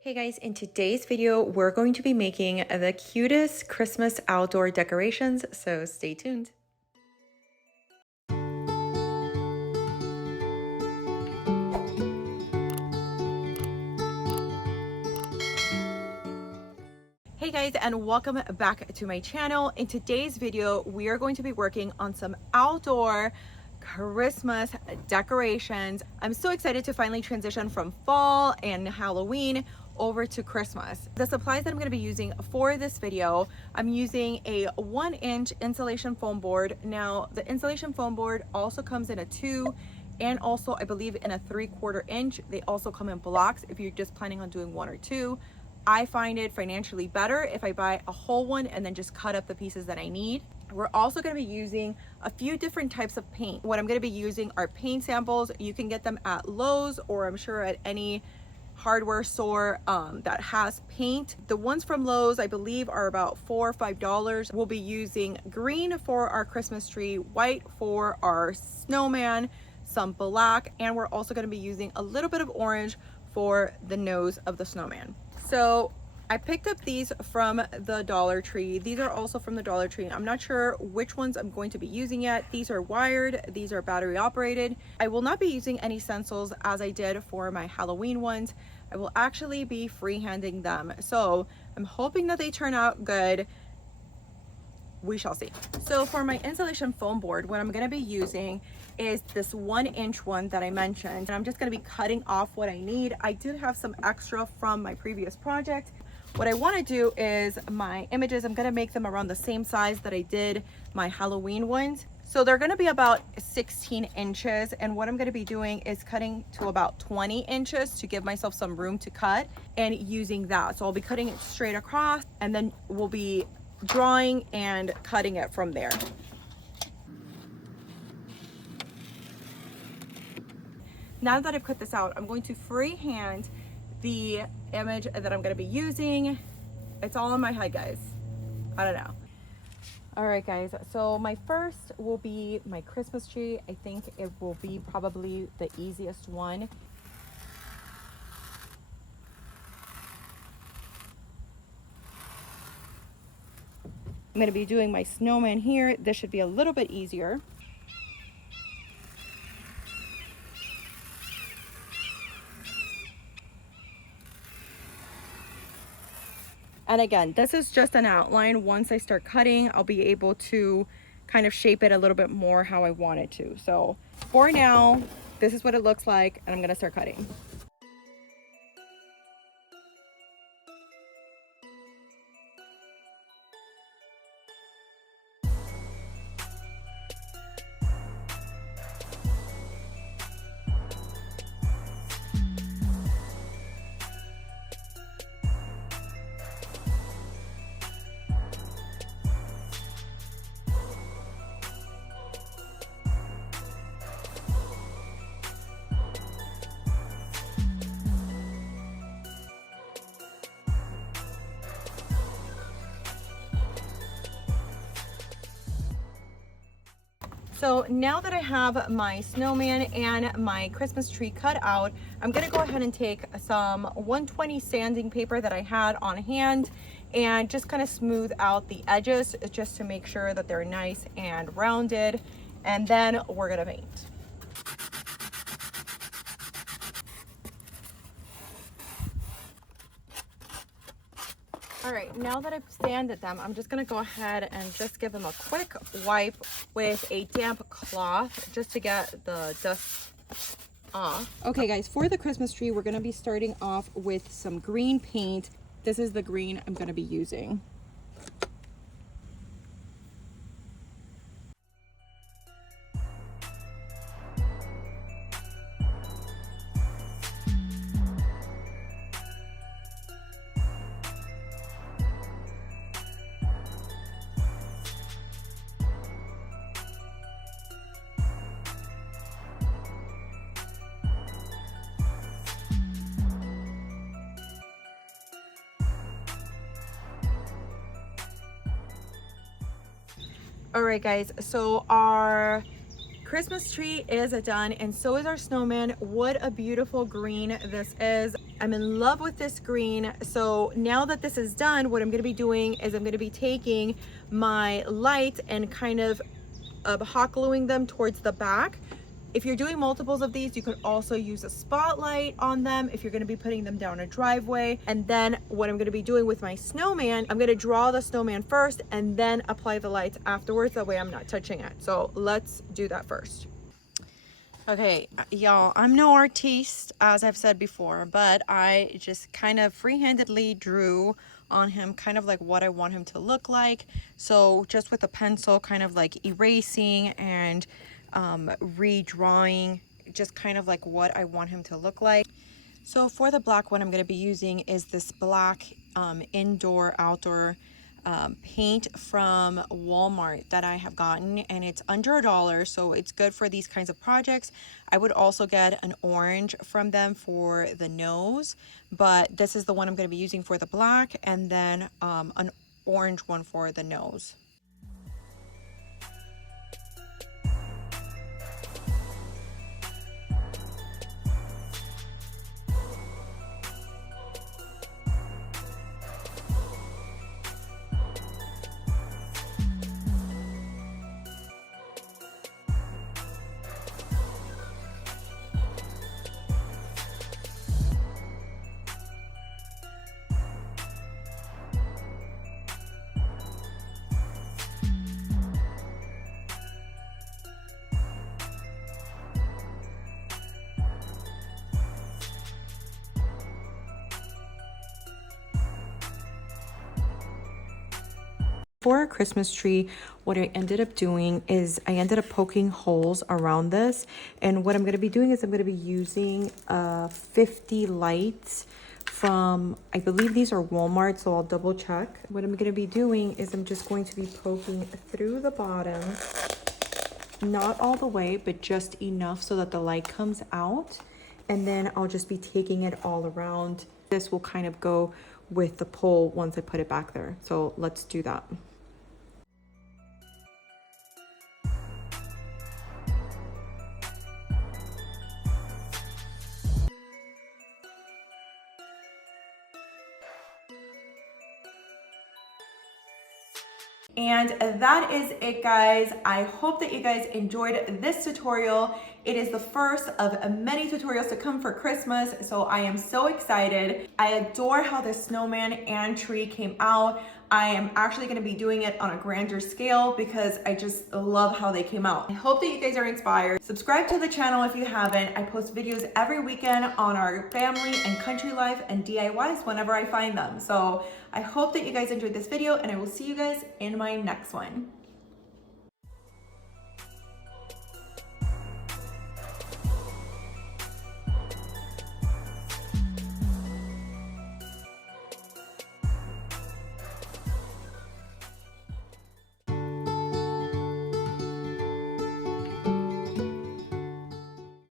Hey guys, in today's video, we're going to be making the cutest Christmas outdoor decorations, so stay tuned. Hey guys, and welcome back to my channel. In today's video, we are going to be working on some outdoor Christmas decorations. I'm so excited to finally transition from fall and Halloween over to Christmas. The supplies that I'm going to be using for this video, I'm using a 1-inch insulation foam board. Now, the insulation foam board also comes in a 2 and also I believe in a 3/4 inch. They also come in blocks if you're just planning on doing 1 or 2. I find it financially better if I buy a whole one and then just cut up the pieces that I need. We're also going to be using a few different types of paint. What I'm going to be using are paint samples. You can get them at Lowe's or I'm sure at any hardware store that has paint. The ones from Lowe's I believe are about $4 or $5. We'll be using green for our Christmas tree, white for our snowman, some black, and we're also going to be using a little bit of orange for the nose of the snowman. So I picked up these from the Dollar Tree. These are also from the Dollar Tree. I'm not sure which ones I'm going to be using yet. These are wired, these are battery operated. I will not be using any stencils as I did for my Halloween ones. I will actually be freehanding them. So I'm hoping that they turn out good. We shall see. So for my insulation foam board, what I'm going to be using is this 1-inch one that I mentioned. And I'm just going to be cutting off what I need. I did have some extra from my previous project. What I want to do is my images, I'm going to make them around the same size that I did my Halloween ones. So they're going to be about 16 inches. And what I'm going to be doing is cutting to about 20 inches to give myself some room to cut and using that. So I'll be cutting it straight across and then we'll be drawing and cutting it from there. Now that I've cut this out, I'm going to freehand the image that I'm going to be using. It's all in my head, guys. I don't know. All right, guys. So my first will be my Christmas tree. I think it will be probably the easiest one. I'm going to be doing my snowman here. This should be a little bit easier. And again, this is just an outline. Once I start cutting, I'll be able to kind of shape it a little bit more how I want it to. So for now, this is what it looks like, and I'm going to start cutting. So now that I have my snowman and my Christmas tree cut out, I'm gonna go ahead and take some 120 sanding paper that I had on hand and just kind of smooth out the edges just to make sure that they're nice and rounded. And then we're gonna paint. All right, now that I've sanded them, I'm just gonna go ahead and just give them a quick wipe with a damp cloth just to get the dust off. Okay guys, for the Christmas tree, we're gonna be starting off with some green paint. This is the green I'm gonna be using. All right guys, so our Christmas tree is done, and so is our snowman. What a beautiful green this is. I'm in love with this green. So now that this is done, what I'm gonna be doing is I'm gonna be taking my light and kind of hot gluing them towards the back. If you're doing multiples of these, you could also use a spotlight on them if you're gonna be putting them down a driveway. And then what I'm gonna be doing with my snowman, I'm gonna draw the snowman first and then apply the lights afterwards. That way I'm not touching it. So let's do that first. Okay, y'all, I'm no artiste, as I've said before, but I just kind of freehandedly drew on him kind of like what I want him to look like. So just with a pencil, kind of like erasing and redrawing just kind of like what I want him to look like. So for the black one, I'm going to be using is this black indoor outdoor paint from Walmart that I have gotten, and it's under $1, so it's good for these kinds of projects. I would also get an orange from them for the nose, but this is the one I'm going to be using for the black, and then an orange one for the nose. For a Christmas tree, what I ended up doing is I ended up poking holes around this, and what I'm going to be doing is I'm going to be using 50 lights from, I believe these are Walmart, so I'll double check. What I'm going to be doing is I'm just going to be poking through the bottom, not all the way, but just enough so that the light comes out, and then I'll just be taking it all around. This will kind of go with the pole once I put it back there. So let's do that. And that is it, guys. I hope that you guys enjoyed this tutorial. It is the first of many tutorials to come for Christmas, so I am so excited. I adore how the snowman and tree came out. I am actually going to be doing it on a grander scale because I just love how they came out. I hope that you guys are inspired. Subscribe to the channel if you haven't. I post videos every weekend on our family and country life and DIYs whenever I find them. So I hope that you guys enjoyed this video, and I will see you guys in my next one.